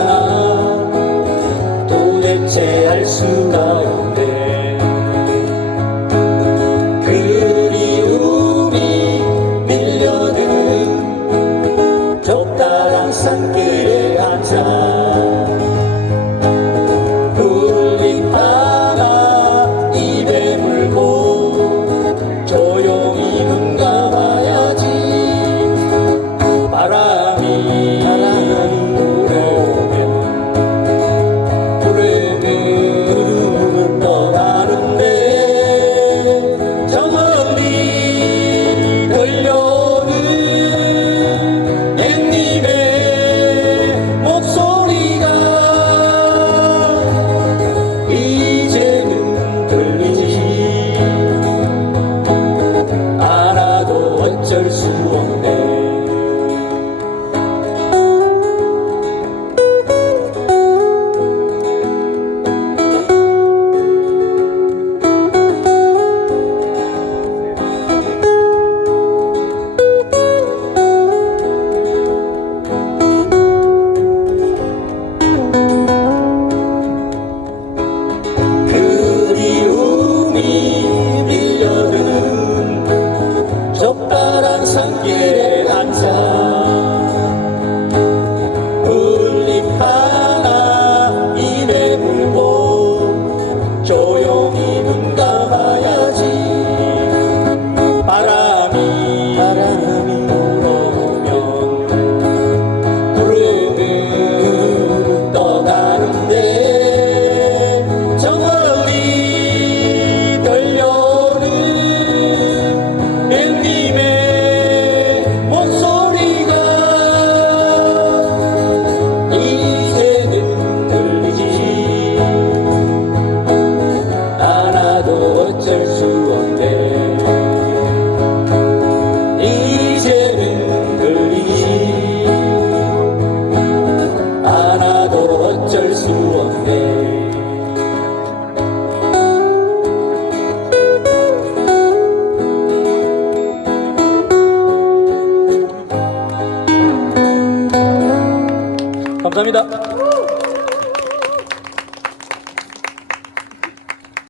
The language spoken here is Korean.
하나 도대체 알 수가 없네. 그리움이 밀려드는 적다란 산길에 앉아 감사합니다.